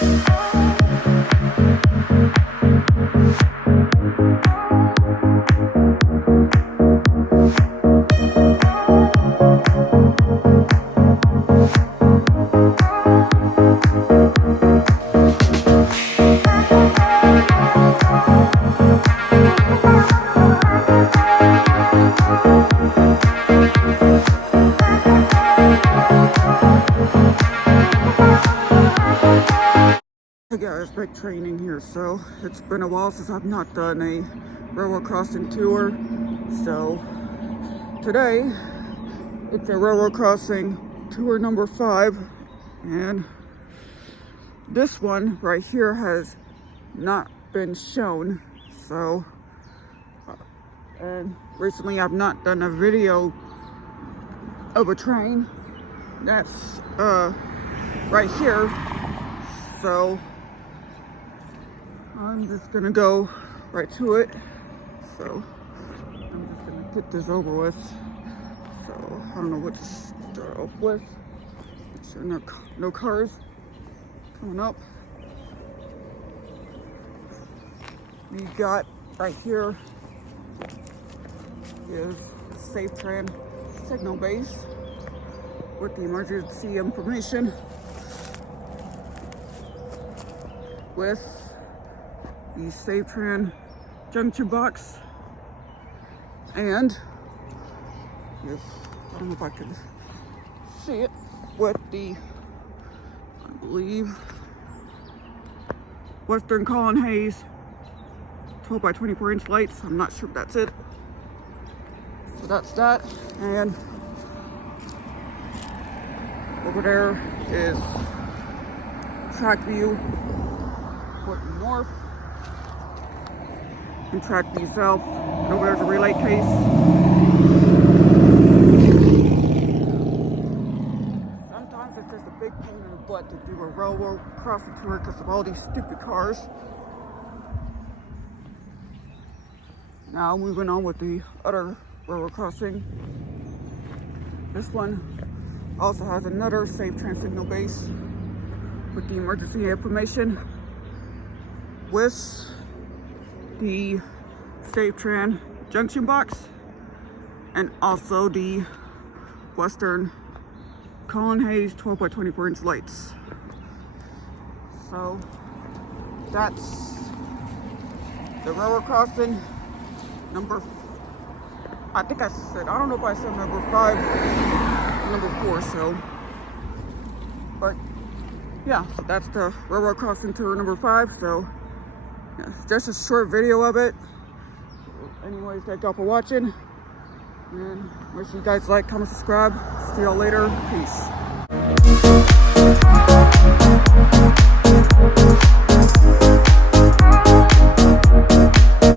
Hey guys, big training here. So it's been a while since I've not done a railroad crossing tour. So today it's a railroad crossing tour number 5, and this one right here has not been shown. So and recently I've not done a video of a train that's right here. So I'm just gonna go right to it. So I'm just gonna get this over with. So I don't know what to start off with. Make sure no cars coming up. We got right here is SafeTran signal base with the emergency information, with the SafeTran junction box, and if I don't know if I can see it, with the, I believe, Western Colin Hayes 12 by 24 inch lights. I'm not sure if that's it. So that's that. And over there is track view with the north and track view south. And over there's a relay case. Sometimes it's just a big pain in the butt to do a railroad crossing tour because of all these stupid cars. Now moving on with the other railroad crossing. This one also has another SafeTran signal base with the emergency information, with the SafeTran junction box, and also the Western Colin Hayes 12 by 24 inch lights. So that's the railroad crossing number, I think I said, I don't know if I said number 5 or number 4, so, but yeah, so that's the railroad crossing tour number 5. So yeah, just a short video of it. Anyways, thank y'all for watching, and make sure you guys like, comment, subscribe. See y'all later. Peace.